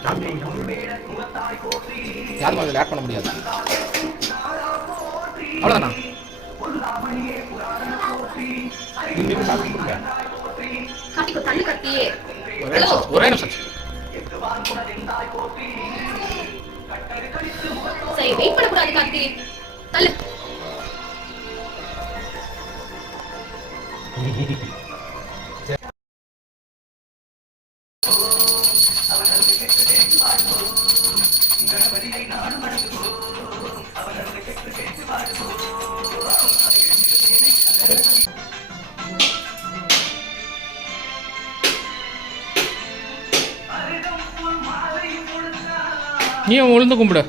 यार मुझे लैक पन बढ़िया था अब लाना इन्हीं को साथ में क्या काफी कुतानी करती है हेलो हो रहा है ना सच सही वही पढ़ पुरानी काटती तले நீ உளுந்து கும்பிடு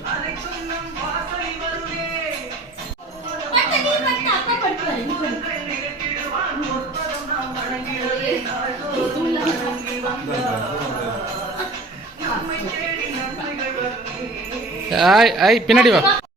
ஆய் ஐ பின்னாடி வா